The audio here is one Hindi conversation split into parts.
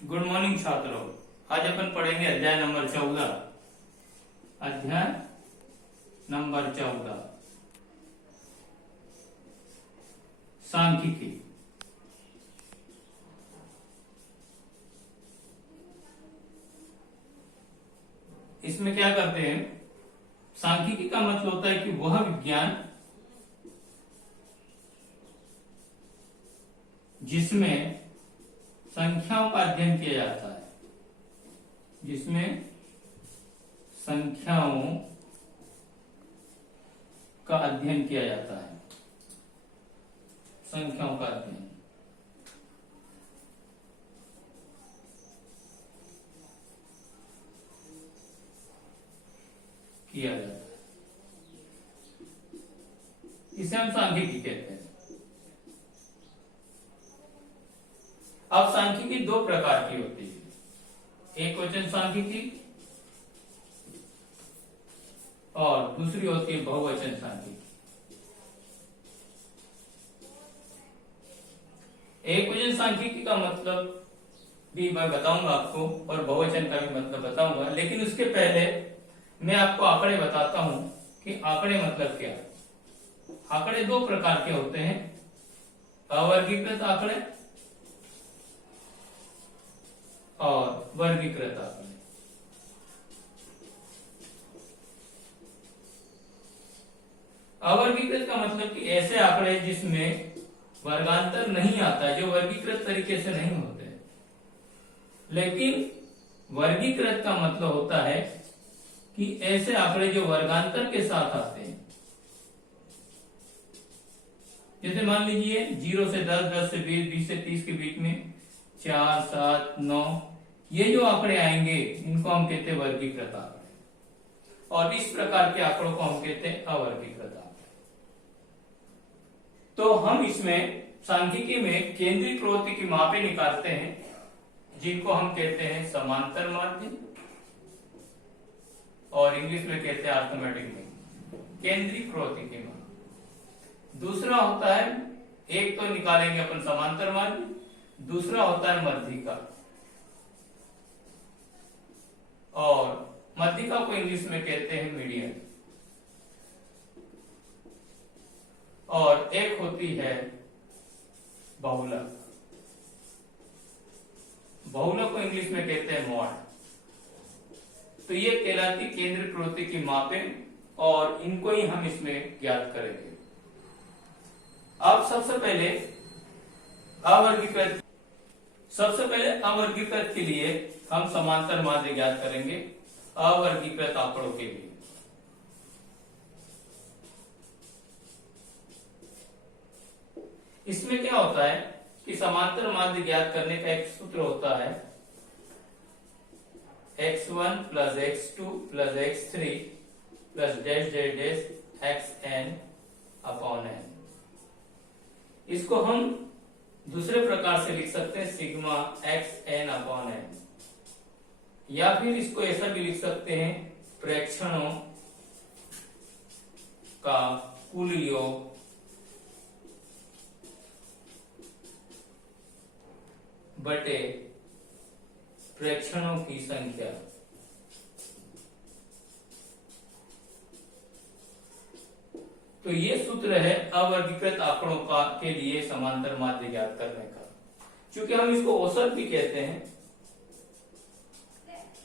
गुड मॉर्निंग छात्रों। आज अपन पढ़ेंगे अध्याय नंबर 14। अध्याय नंबर 14 सांख्यिकी। इसमें क्या करते हैं, सांख्यिकी का मतलब होता है कि वह विज्ञान जिसमें संख्याओं का अध्ययन किया जाता है, जिसमें संख्याओं का अध्ययन किया जाता है, संख्याओं का अध्ययन किया जाता है, इसे हम सांख्यिकी कहते हैं। अब सांख्यिकी दो प्रकार की होती है, एक वचन सांख्यिकी और दूसरी होती है बहुवचन सांख्यिकी। एक वचन सांख्यिकी का मतलब भी मैं बताऊंगा आपको और बहुवचन का भी मतलब बताऊंगा, लेकिन उसके पहले मैं आपको आंकड़े बताता हूं कि आंकड़े मतलब क्या। आंकड़े दो प्रकार के होते हैं, अवर्गीकृत आंकड़े और वर्गीकृत आंकड़े। अवर्गीकृत का मतलब कि ऐसे आंकड़े जिसमें वर्गांतर नहीं आता, जो वर्गीकृत तरीके से नहीं होते। लेकिन वर्गीकृत का मतलब होता है कि ऐसे आंकड़े जो वर्गांतर के साथ आते हैं। जैसे मान लीजिए 0 से 10, 10 से 20, 20 से 30 के बीच में 4, 7, 9, ये जो आंकड़े आएंगे इनको हम कहते हैं वर्गीकृत आंकड़े, और इस प्रकार के आंकड़ों को हम कहते हैं अवर्गीकृत आंकड़े। तो हम इसमें सांख्यिकी में केंद्रीय प्रवृत्ति की मापें निकालते हैं, जिनको हम कहते हैं समांतर माध्य, और इंग्लिश में कहते हैं अर्थमेटिक मीन, केंद्रीय प्रवृत्ति की माप। दूसरा होता है, एक तो निकालेंगे अपन समांतर माध्य, दूसरा होता है मध्यिका, और मध्यिका को इंग्लिश में कहते हैं मीडियन। और एक होती है बहुलक, बहुलक को इंग्लिश में कहते हैं मॉड। तो ये कहलाती केंद्र प्रवृत्ति की मापें, और इनको ही हम इसमें ज्ञात करेंगे। अब सबसे पहले अवर्गीकृत के लिए हम समांतर माध्य ज्ञात करेंगे, अवर्गीकृत आंकड़ों के लिए। इसमें क्या होता है कि समांतर माध्य ज्ञात करने का एक सूत्र होता है, x1 plus x2 plus x3 plus dash dash dash xn upon n। इसको हम दूसरे प्रकार से लिख सकते हैं, सिग्मा xn अपॉन n, या फिर इसको ऐसा भी लिख सकते हैं, प्रेक्षणों का कुल योग बटे प्रेक्षणों की संख्या। तो ये सूत्र है अवर्गीकृत आंकड़ों का के लिए समांतर माध्य ज्ञात करने का। क्योंकि हम इसको औसत भी कहते हैं,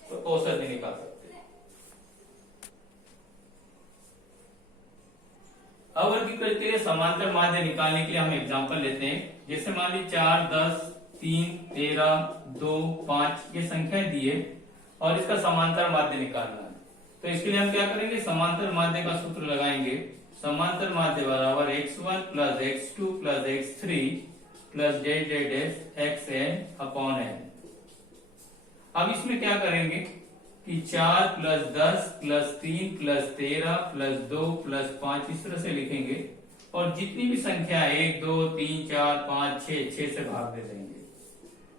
तो औसत भी निकाल सकते हैं। अवर्गीकृत के लिए समांतर माध्य निकालने के लिए हम एग्जांपल लेते हैं। जैसे मान लीजिए 4, 10, 3, 13, 2, 5 ये संख्याएं दिए, और इसका समांतर माध्य निकालना है। तो इसके लिए हम क्या करेंगे, समांतर माध्य का सूत्र लगाएंगे। समांतर माध्य बराबर x1 plus x2 plus x3 plus dash dash dash xn upon n। अब इसमें क्या करेंगे कि 4 plus 10 plus 3 plus 13 plus 2 plus 5 इस तरह से लिखेंगे, और जितनी भी संख्या 1, 2, 3, 4, 5, 6 से भाग दे देंगे।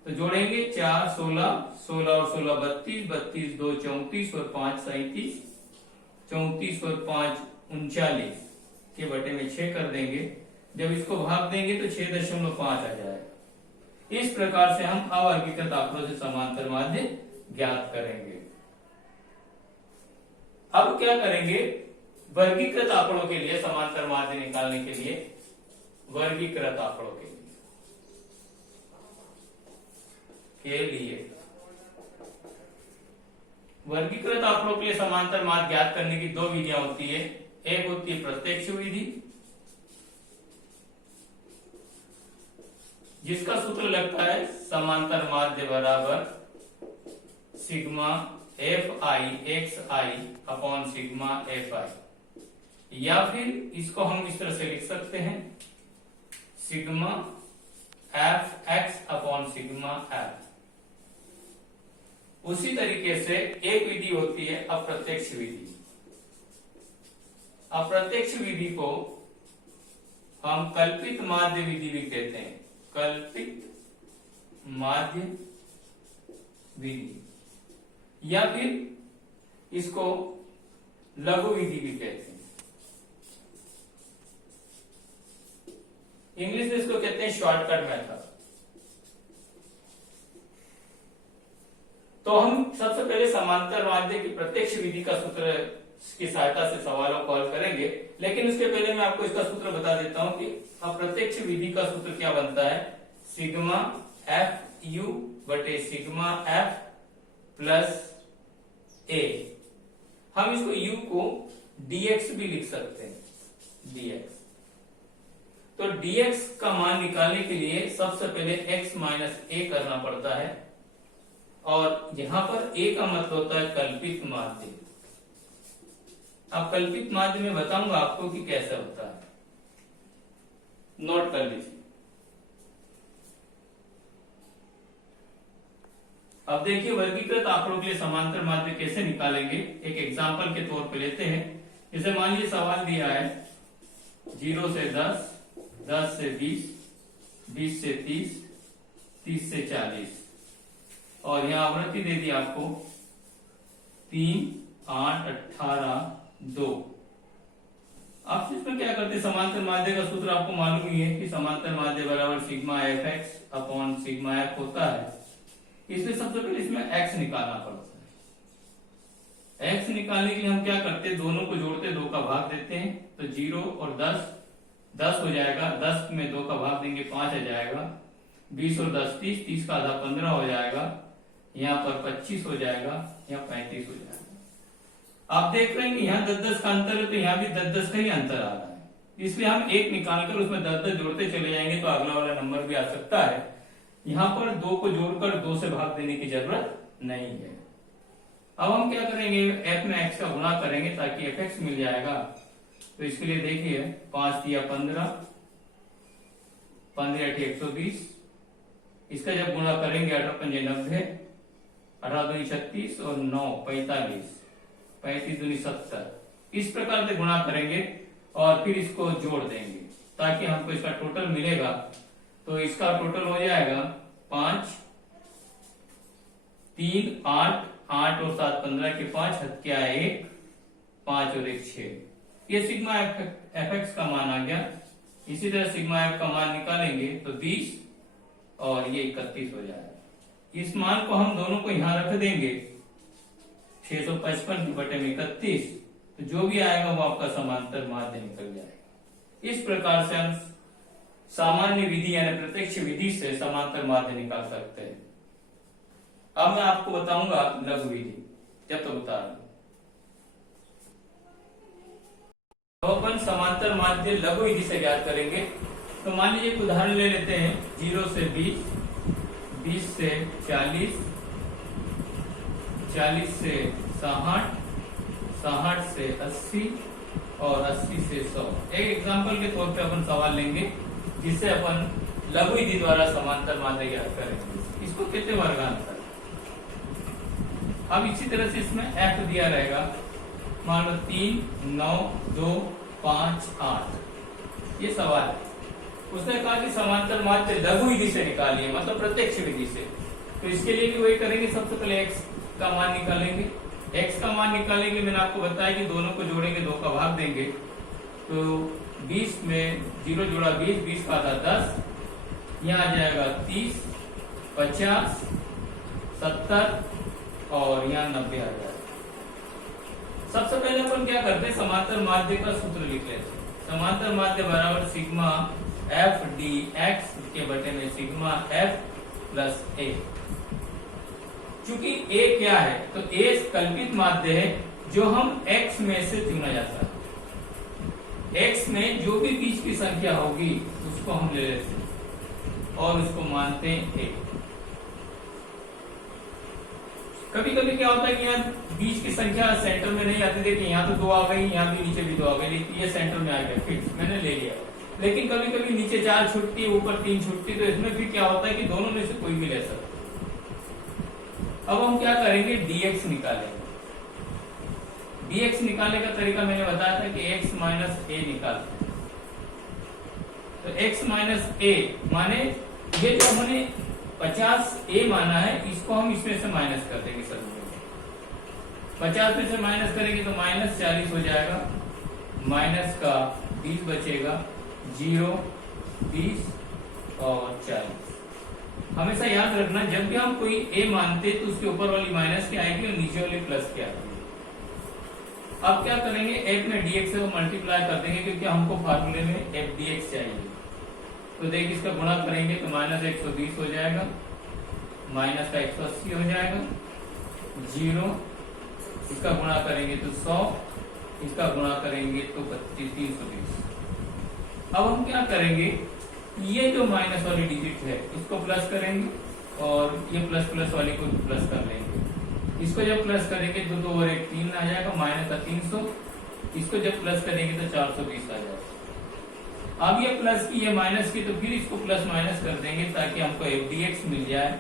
तो जोड़ेंगे 4, 16, 16 और 16 32, 32, 2 34 और 5 37, 34 और 5 39 के बटे में 6 कर देंगे। जब इसको भाग देंगे तो 6.5 आ जाएगा। इस प्रकार से हम अवर्गीकृत आंकड़ों से समांतर माध्य ज्ञात करेंगे। अब क्या करेंगे, वर्गीकृत आंकड़ों के लिए समांतर माध्य निकालने के लिए, वर्गीकृत आंकड़ों के लिए वर्गीकृत आंकड़ों के लिए समांतर माध्य ज्ञात करने की दो विधियां होती है। एक होती है प्रत्यक्ष विधि, जिसका सूत्र लगता है समांतर माध्य बराबर sigma F I x I upon sigma F I, या फिर इसको हम इस तरह से लिख सकते हैं sigma F x upon sigma F. उसी तरीके से एक विधि होती है अप्रत्यक्ष विधि। अप्रत्यक्ष विधि को हम कल्पित माध्य विधि भी कहते हैं, कल्पित माध्य विधि, या फिर इसको लघु विधि भी कहते हैं। इंग्लिश में इसको कहते हैं शॉर्टकट मेथड। तो हम सबसे पहले समांतर माध्य की प्रत्यक्ष विधि का सूत्र की सहायता से सवालों को हल करेंगे, लेकिन उसके पहले मैं आपको इसका सूत्र बता देता हूं कि अप्रत्यक्ष विधि का सूत्र क्या बनता है, सिग्मा एफ यू बटे सिग्मा एफ प्लस ए। हम इसको u को dx भी लिख सकते हैं, dx। तो dx का मान निकालने के लिए सबसे पहले x माइनस a करना पड़ता है, और यहां पर a का मतलब होता है कल्पित माध्य। अब कल्पित माध्य में बताऊंगा आपको कि कैसे होता है, नोट कर लीजिए। अब देखिए वर्गीकृत आंकड़ों के लिए समांतर माध्य कैसे निकालेंगे, एक एग्जांपल के तौर पे लेते हैं। जैसे मान लीजिए सवाल दिया है 0 से 10, 10 से 20, 20 से 30, 30 से 40, और यहाँ आवृत्ति दे दी आपको 3, 8, 18, 2। आप इसमें क्या करते हैं, समांतर माध्य का सूत्र आपको मालूम ही है कि समांतर माध्य बराबर sigma F x upon sigma F होता है। इसलिए सबसे पहले इसमें x निकालना पड़ता है। x निकालने के लिए हम क्या करते हैं, दोनों को जोड़ते 2 का भाग देते हैं, तो 0 और 10, 10 हो जाएगा, 10 में 2 का भाग देंगे 5 आ जाएगा, 20 और 10 30, 30 का आधा 15 हो जाएगा, यहाँ पर 25 हो जाएगा, यहाँ 35 हो जाएगा। आप देख रहे हैं कि यहाँ 10-10 का अंतर है, तो यहाँ भी 10-10 का ही अंतर आ रहा है। इसलिए हम 1 निकालकर उसमें 10-10 जोड़ते चले जाएंगे तो अगला वाला नंबर भी आ सकता है। यहाँ पर 2 को जोड़कर 2 से भाग देने की जरूरत नहीं है। अब हम क्या करेंगे, f में x का गुणा करेंगे ताकि fx मिल जाएगा। तो इसके लिए देखिए 5 दिया 15, 15 8 120, इसका जब गुणा करेंगे 18 पंजे 90, 18 दूनी 36 और 9 45, 35 दूनी 70। इस प्रकार से गुणा करेंगे और फिर इसको जोड़ देंगे ताकि हमको इसका टोटल मिलेगा। तो इसका टोटल हो जाएगा 5, 3, 8, 8 और 7 15 के 5 हद क्या है 1, 5 और 1 6। ये सिग्मा एफ एक्स का मान आ गया। इसी तरह सिग्मा एफ का मान निकालेंगे तो 20 और ये 31 हो जाएगा। इस मान को हम दोनों को यहां रख देंगे 655 बटे में 31, तो जो भी आएगा वो आपका समांतर माध्य निकल जाएगा। इस प्रकार से हम सामान्य विधि यानी प्रत्यक्ष विधि से समांतर माध्य निकाल सकते हैं। अब मैं आपको बताऊंगा लघु विधि, जब तक बता रहा हूं। तो अपन समांतर माध्य लघु विधि से ज्ञात करेंगे। तो मान लीजिए एक उदाहरण ले लेते हैं 0 से 20, 20 से 40, 40 से 60, 60 से 80 और 80 से 100। एक एग्जांपल के तौर पे अपन सवाल लेंगे जिससे अपन लघु विधि द्वारा समांतर माध्य ज्ञात करेंगे। इसको कहते हैं वर्गांतर। अब इसी तरह से इसमें f दिया रहेगा, मान लो 3, 9, 2, 5, 8। ये सवाल है। उसने कहा कि समांतर माध्य लघु विधि से निकालिए, मतलब प्रत्यक्ष विधि से। तो इसके लिए भी वही करेंगे, सबसे पहले x का मान निकालेंगे। x का मान निकालेंगे, मैंने आपको बताया कि दोनों को जोड़ेंगे 2 का भाग देंगे, तो 20 में 0 जोड़ा 20, 20 का आधा 10, यहाँ आ जाएगा 30 50, 70 और यहाँ 90 आ जाएगा। सबसे पहले अपन क्या करते हैं, समांतर माध्य का सूत्र लिख लेते हैं। समांतर माध्य बराबर सिग्मा एफ डी एक्स के बटे में सिग्मा एफ प्लस ए। चूंकि ए क्या है, तो ए कल्पित माध्य है जो हम x में से चुना जाता है। x में जो भी बीच की संख्या होगी उसको हम ले लेते हैं और उसको मानते हैं ए। कभी कभी क्या होता है कि यहाँ बीच की संख्या सेंटर में नहीं आती, देखिए यहाँ तो 2 आ गई, यहाँ भी नीचे भी 2 आ गई, लेकिन ये सेंटर में आ गया, फिक्स मैंने ले लिया। लेकिन कभी कभी नीचे 4 छुट्टी, ऊपर 3 छुट्टी, तो इसमें भी क्या होता है कि दोनों में से कोई भी ले सकते। अब हम क्या करेंगे, dx निकालेंगे। dx निकालने का तरीका मैंने बताया था कि x माइनस ए निकालते हैं। तो x माइनस ए माने ये जो हमने 50 माना है, इसको हम इसमें से माइनस कर देंगे। सर 50 में से माइनस करेंगे तो माइनस 40 हो जाएगा, माइनस का 20 बचेगा, 0, 20 और 40। हमेशा याद रखना, जब भी हम कोई a मानते तो उसके ऊपर वाली माइनस की आएगी और नीचे वाली प्लस की आएगी। अब क्या करेंगे, f में dx से वो मल्टीप्लाई कर देंगे, क्योंकि हमको फार्मूले में f dx चाहिए। तो देख इसका गुणा करेंगे तो माइनस 120 हो जाएगा, माइनस का 180 हो जाएगा, 0, इसका गुणा करेंगे तो 100, इसका गुणा करेंगे तो 320। अब हम क्या करेंगे, ये जो माइनस वाली डिजिट है इसको प्लस करेंगे और ये प्लस प्लस वाली को प्लस कर लेंगे। इसको जब प्लस करेंगे तो 2 और 1 3 आ जाएगा, माइनस का 300। इसको जब प्लस करेंगे तो 420 आ जाएगा। अब ये प्लस की, ये माइनस की, तो फिर इसको प्लस माइनस कर देंगे ताकि हमको एफ डी एक्स मिल जाए।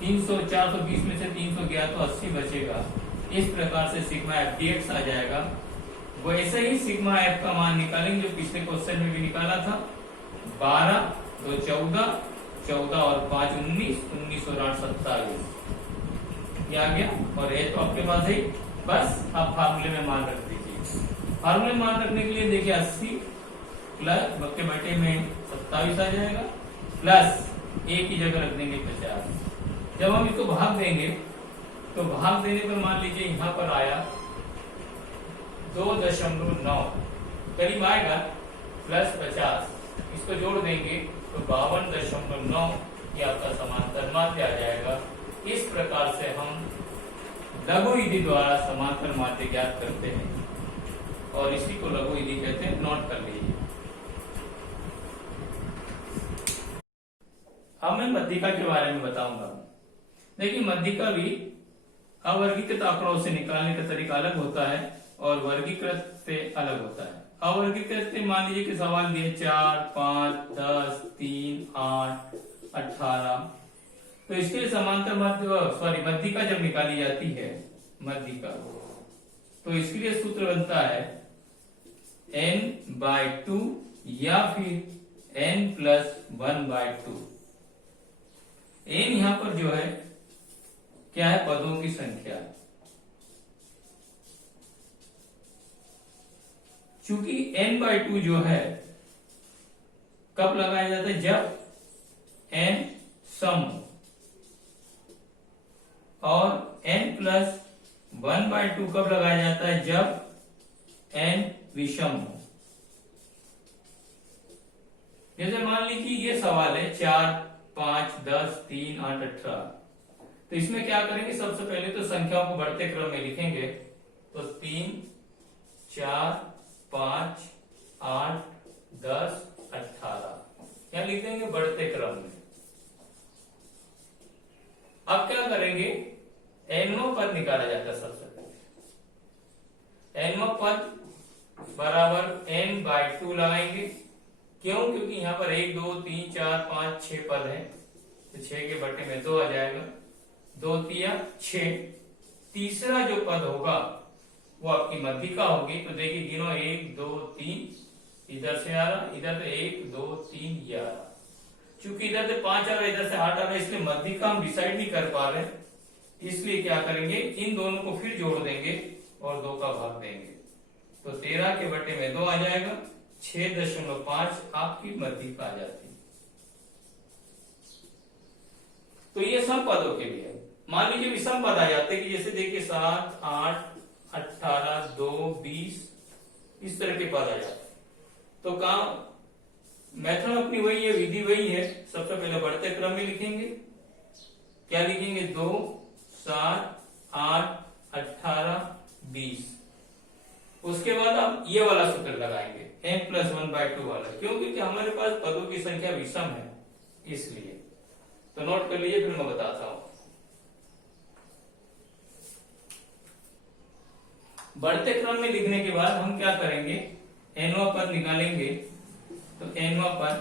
300, 420 में से 300 गया तो 80 बचेगा। इस प्रकार से सिग्मा एफ डी एक्स आ जाएगा। वैसे ही सिग्मा एफ का मान निकालेंगे जो पिछले क्वेश्चन में भी निकाला था। 12, 2 14, 14 और 5 19, 19 और 8 27 ये आ गया। और ये तो आपके पास है, बस आप फार्मूले में मान रख दीजिए। फार्मूले में मान रखने के लिए देखिए 80 प्लस बक्के बटे में 27 आ जाएगा, प्लस ए की जगह रख देंगे 50। जब हम इसको भाग देंगे तो भाग देने पर मान लीजिए यहाँ पर आया 2.9 करीब आएगा, प्लस 50, इसको जोड़ देंगे तो 52.9 ये आपका समांतर माध्य आ जाएगा। इस प्रकार से हम लघु विधि द्वारा समांतर माध्य ज्ञात करते हैं और इसी को लघु विधि कहते हैं। नोट कर लीजिए। अब मैं मध्यिका के बारे में बताऊंगा। देखिए मध्यिका भी अवर्गीकृत आंकड़ों से निकालने का तरीका अलग होता है और वर्गीकृत से अलग होता है। अवर्गीकृत से मान लीजिए कि सवाल दिए 4, 5, 10, 3, 8, 18, तो इसके लिए समांतर माध्य मध्यिका जब निकाली जाती है, मध्यिका, तो इसके लिए सूत्र बनता है n/2 या फिर n+1/2। n यहां पर जो है क्या है, पदों की संख्या। चूंकि n/2 जो है कब लगाया जाता है, जब n सम, और n+1/2 कब लगाया जाता है, जब n विषम हो। जैसे मान लीजिए ये सवाल है 4, 5, 10, 3, 8, 18, तो इसमें क्या करेंगे, सबसे पहले तो संख्याओं को बढ़ते क्रम में लिखेंगे। तो 3, 4, 5, 8, 10, 18 यहां लिख देंगे बढ़ते क्रम में। अब क्या करेंगे, nवां पद निकाला जाता है सबसे पहले। nवां पद बराबर n/2 लगाएंगे। क्यों, क्योंकि यहाँ पर 1, 2, 3, 4, 5, 6 पद है, तो 6 के बटे में 2 आ जाएगा, 2 3 6। तीसरा जो पद होगा वो आपकी मध्यिका होगी। तो देखिए गिनो 1, 2, 3, इधर से आ रहा, इधर से 1, 2, 3 ये आ रहा। चूंकि इधर से 5 आ रहा, इधर से 8 आ रहा, इसलिए मध्यिका हम डिसाइड नहीं कर पा रहे, इसलिए क्या करेंगे, इन दोनों को फिर जोड़ देंगे और 2 का भाग देंगे। तो 13 के बटे में 2 आ जाएगा, 6.5 आपकी मध्यिका आ जाती है। तो ये सम पदों के लिए है। मान लीजिए विषम पद आ जाते कि जैसे देखिए 7, 8, 18, 2, 20 इस तरह के पद आ जाते, तो काम मेथड अपनी वही है, विधि वही है। सबसे पहले बढ़ते क्रम में लिखेंगे, क्या लिखेंगे 2, 7, 8, 18, 20। उसके बाद आप ये वाला सूत्र लगाएंगे n+1/2 वाला, क्यों? क्योंकि हमारे पास पदों की संख्या विषम है इसलिए। तो नोट कर लीजिए, फिर मैं बताता हूं। बढ़ते क्रम में लिखने के बाद हम क्या करेंगे, nवां पद निकालेंगे। तो nवां पद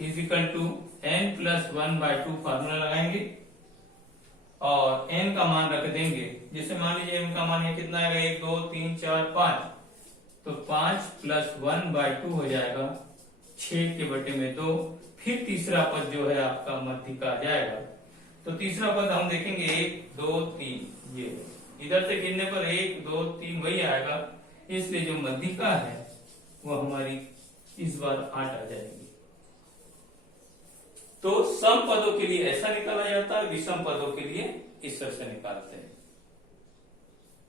is equal to n+1/2 formula लगाएंगे और n का मान रख देंगे। जैसे मान लीजिए n का मान है कितना आएगा, 1, 2, 3, 4, 5, तो 5+1/2 हो जाएगा 6/2। फिर तीसरा पद जो है आपका मध्यिका आ जाएगा। तो तीसरा पद हम देखेंगे 1, 2, 3, ये इधर से गिनने पर 1, 2, 3 वही आएगा, इसलिए जो मध्यिका है वो हमारी इस बार 8 आ जाएगी। तो सम पदों के लिए ऐसा निकाला जाता है, विषम पदों के लिए इस तरह से निकालते हैं।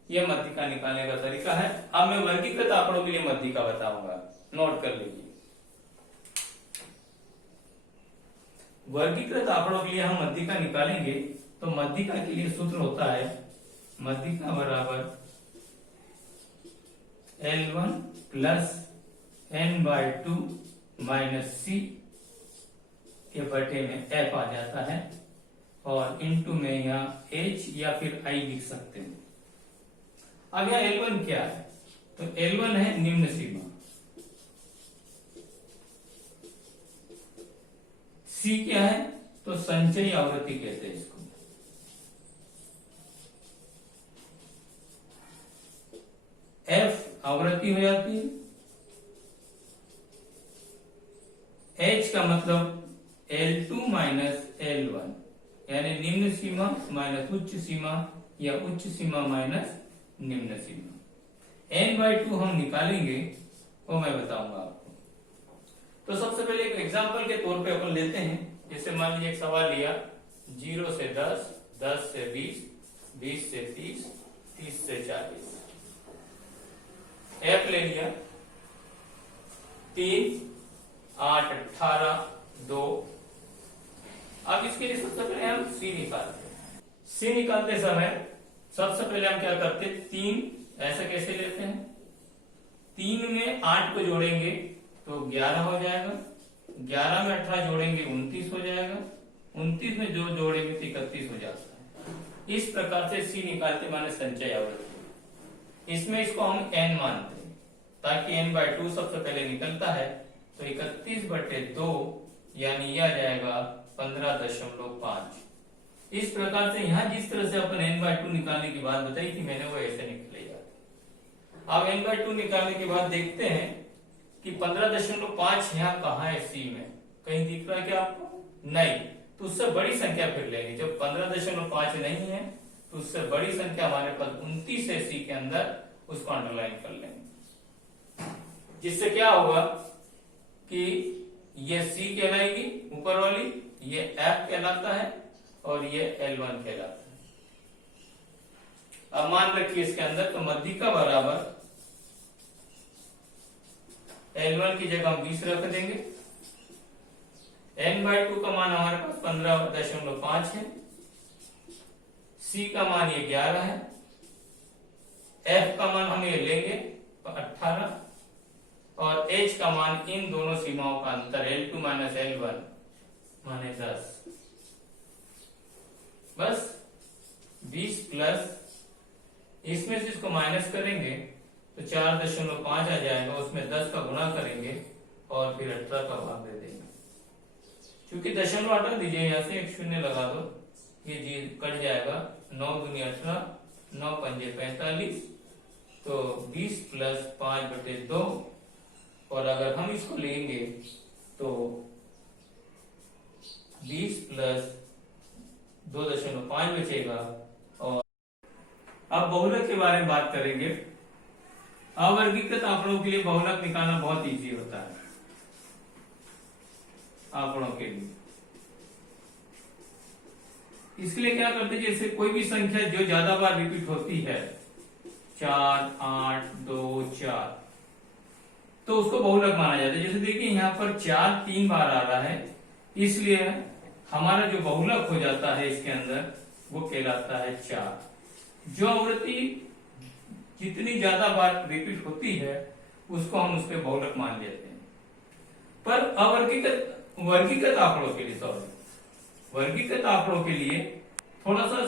यह मध्यिका निकालने का तरीका है। अब मैं वर्गीकृत आंकड़ों के लिए मध्यिका बताऊंगा, नोट कर लीजिए। वर्गीकृत आंकड़ों के लिए हम मध्यिका निकालेंगे, तो मध्यिका के लिए सूत्र होता है मध्यिका बराबर L1 + n/2 - c के बटे में f आ जाता है, और इनटू में यहाँ h या फिर i लिख सकते हैं। अब यहाँ L1 क्या है, तो L1 है निम्न सीमा, C क्या है, तो संचयी आवृत्ति कहते हैं इसको, F आवृत्ति हो जाती है, H का मतलब L2 - L1 यानी निम्न सीमा माइनस उच्च सीमा या उच्च सीमा माइनस निम्न सीमा। n/2 हम निकालेंगे, वो मैं बताऊंगा आपको। तो सबसे पहले एक एग्जांपल के तौर पे अपन लेते हैं। जैसे मान लीजिए एक सवाल लिया 0 से 10, 10 से 20, 20 से 30, 30 से 40। f ले लिया 3, 8, 18, 2। अब इसके लिए सबसे पहले हम c निकालते हैं। c निकालते समय सबसे पहले हम क्या करते हैं, 3 ऐसा कैसे लेते हैं, 3 में 8 को जोड़ेंगे तो 11 हो जाएगा, 11 में 18 जोड़ेंगे 29 हो जाएगा, 29 में जो जोड़ेंगे तो 31 हो जाता है। इस प्रकार से c निकालते माने संचय आवृत्ति। इसमें इसको हम n मानते हैं ताकि n/2 सबसे पहले निकलता है, तो 31/2 यानी यह आ जाएगा 15.5। इस प्रकार से यहाँ जिस तरह से अपन n/2 निकालने की बात बताई थी मैंने, वो ऐसे निकले जाते। अब n/2 निकालने के बाद देखते हैं कि 15.5 यहाँ कहाँ है, c में कहीं दिख रहा है क्या आपको? नहीं। तो उससे बड़ी संख्या फिर लेंगे। जब 15.5 नहीं है तो उससे बड़ी संख्या हमारे पास 29 है c के अंदर, उसको अंडरलाइन कर लेंगे, जिससे क्या होगा कि ये c कहलाएगी ऊपर वाली, ये f कहलाता है और ये L1 कहलाता है। अब मान रखिए इसके अंदर, तो मध्यिका बराबर L1 की जगह हम 20 रख देंगे, n/2 का मान हमारे पास 15.5 है, c का मान ये 11 है, f का मान हम ये लेंगे 18 और h का मान इन दोनों सीमाओं का अंतर L2 - L1 माने 10। बस 20 प्लस इसमें से इसको माइनस करेंगे तो 4.5 आ जाएगा, उसमें 10 का गुणा करेंगे और फिर 18 का भाग दे देंगे। क्योंकि दशमलव हटा दीजिए, यहाँ से एक शून्य लगा दो, ये जी कट जाएगा, 9 दूनी 18, 9 पंजे 45, तो 20 प्लस 5/2। और अगर हम इसको लेंगे तो 20 प्लस 2.5 बचेगा। और अब बहुलक के बारे में बात करेंगे। अवर्गीकृत आंकड़ों के लिए बहुलक निकालना बहुत इजी होता है। आंकड़ों के लिए इसके लिए क्या करते हैं, जैसे कोई भी संख्या जो ज्यादा बार रिपीट होती है, 4, 8, 2, 4, तो उसको बहुलक माना जाता है। जैसे देखिए यहाँ पर 4 3 बार आ रहा है, इसलिए हमारा जो बहुलक हो जाता है इसके अंदर वो कहलाता है 4। जो आवृत्ति जितनी ज्यादा बार रिपीट होती है उसको हम उसके बहुलक मान लेते हैं। पर वर्गीकृत आंकड़ों के लिए वर्गीकृत आंकड़ों के लिए थोड़ा सा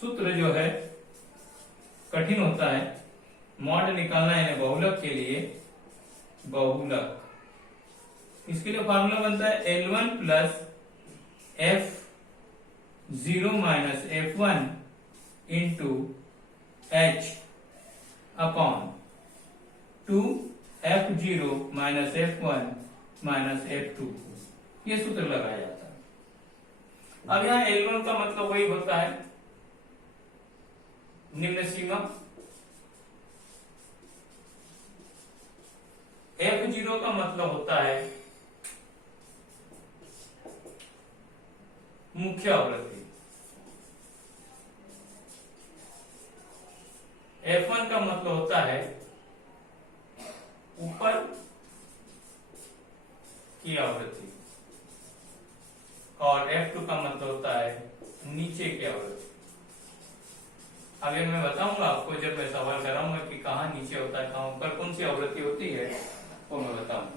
सूत्र जो है कठिन होता है। मॉड निकालना है बहुलक के लिए, बहुलक, इसके लिए फॉर्मूला बनता है L1 plus F0 minus F1 into H upon 2 F0 minus F1 minus F2। ये सूत्र लगाया जाता है। अब यहाँ L1 का मतलब वही होता है निम्न सीमा, F0 का मतलब होता है मुख्य आवृत्ति, F1 का मतलब होता है ऊपर की आवृत्ति और F2 का मतलब होता है नीचे की आवृत्ति। अब ये मैं बताऊंगा आपको जब मैं सवाल कराऊंगा कि कहाँ नीचे होता है, कहाँ ऊपर, कौन सी आवृत्ति होती है, वो मैं बताऊंगा।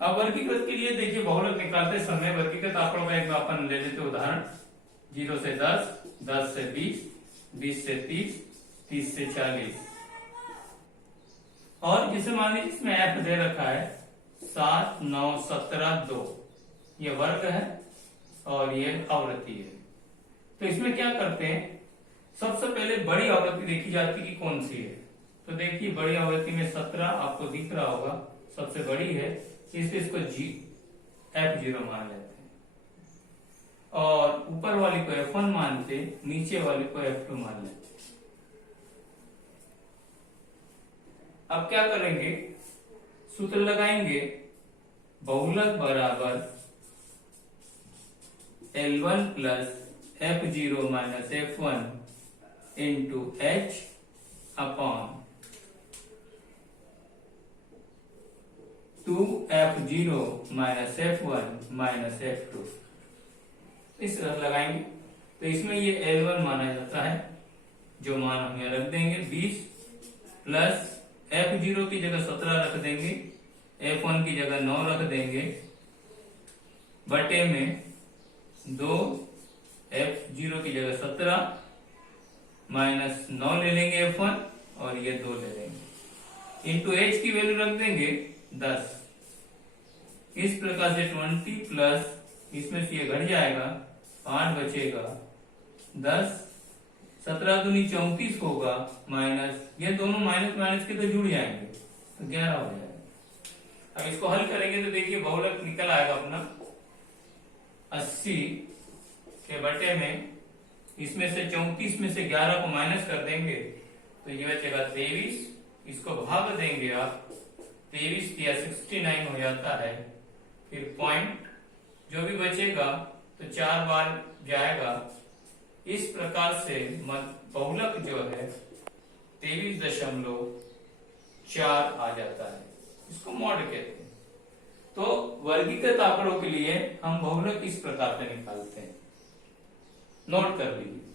अब वर्गीकृत के लिए देखिए बहुलक निकालते समय वर्गीकृत आंकड़ों का एक अपन ले लेते उदाहरण, 0 से 10, 10 से 20, 20 से 30, 30 से 40। और जिसे मान लीजिए इसमें F दे रखा है 7, 9, 17, 2, ये वर्ग है और ये आवृत्ति है। तो इसमें क्या करते हैं, सबसे पहले बड़ी आवृत्ति देखी जाती है कि कौन सी है। तो देखिए बड़ी आवृत्ति में 17 आपको दिख रहा होगा, सबसे बड़ी है, इसलिए इसको F0 मान लेते हैं और ऊपर वाली को F1 मानते, नीचे वाली को F2 मान लेते। अब क्या करेंगे, सूत्र लगाएंगे, बहुलक बराबर L1 plus F0 minus F1 into H upon 2 F0 minus F1 minus F2, इस तरह लगाएंगे। तो इसमें ये L1 माना जाता है, जो मान हम यहाँ रख देंगे 20 प्लस F0 की जगह 17 रख देंगे, F1 की जगह 9 रख देंगे, बटे में 2 F0 की जगह 17 माइनस 9 ले लेंगे F1 और ये 2 ले लेंगे, इंटू H की वैल्यू रख देंगे 10। इस प्रकार से 20 प्लस इसमें से ये घट जाएगा, 5 बचेगा, 10, 17 दूनी 34 होगा, माइनस ये दोनों माइनस माइनस के तो जुड़ जाएंगे तो 11 हो जाएगा। अब इसको हल करेंगे तो देखिए बहुलक निकल आएगा अपना 80 के बटे में, इसमें से 34 में से 11 को माइनस कर देंगे तो ये बचेगा 23, इसको भाग देंगे आप, 23 या 69 हो जाता है, फिर पॉइंट जो भी बचेगा तो 4 बार जाएगा। इस प्रकार से बहुलक जो है 23.4 आ जाता है, इसको मॉड कहते हैं। तो वर्गीकृत आंकड़ों के लिए हम बहुलक इस प्रकार से निकालते हैं, नोट कर लीजिए।